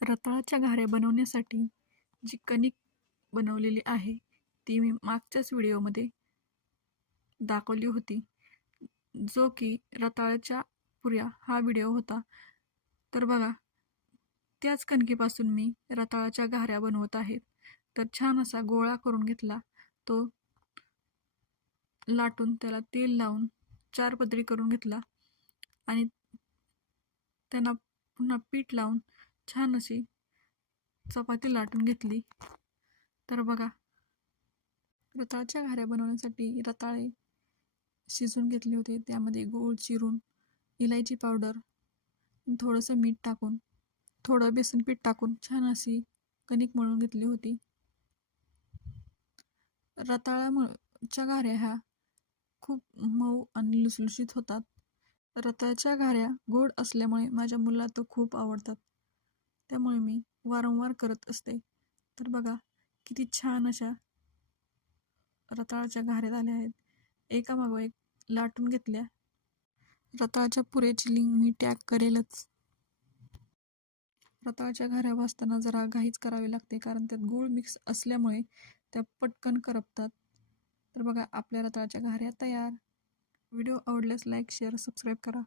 रताळाच्या घाऱ्या बनवण्यासाठी जी कणिक बनवलेली आहे ती मी मागच्याच व्हिडिओमध्ये दाखवली होती, जो की रताळ्याच्या पुऱ्या हा व्हिडिओ होता. तर बघा, त्याच कणकेपासून मी रताळाच्या घाऱ्या बनवत आहे. तर छान असा गोळा करून घेतला, तो लाटून त्याला तेल लावून 4 पदरी करून घेतला आणि त्यांना पुन्हा पीठ लावून छान अशी चपाती लाटून घेतली. तर बघा, रताळ्याच्या घाऱ्या बनवण्यासाठी रताळे शिजून घेतले होते. त्यामध्ये गूळ चिरून, इलायची पावडर, थोडंसं मीठ टाकून, थोडं बेसन पीठ टाकून छान अशी कणिक मळून घेतली होती. रताळ्याच्या घाऱ्या ह्या खूप मऊ आणि लुसलुशीत होतात. रताळ्याच्या घाऱ्या गोड असल्यामुळे माझ्या मुलाला तर खूप आवडतात, त्यामुळे मी वारंवार करत असते. तर बघा, किती छान अशा रताळ्याच्या घाऱ्या झाल्या आहेत. एकामागोमाग एक लाटून घेतल्या. रताळ्याच्या पुऱ्याची लिंक मी टॅग करेलच. रताळ्याच्या घाऱ्या भाजताना जरा घाईच करावी लागते, कारण त्यात गूळ मिक्स असल्यामुळे त्या पटकन करपतात. तर बघा, आपल्या रताळ्याच्या घाऱ्या तयार. व्हिडिओ आवडल्यास लाईक, शेअर, सबस्क्राईब करा.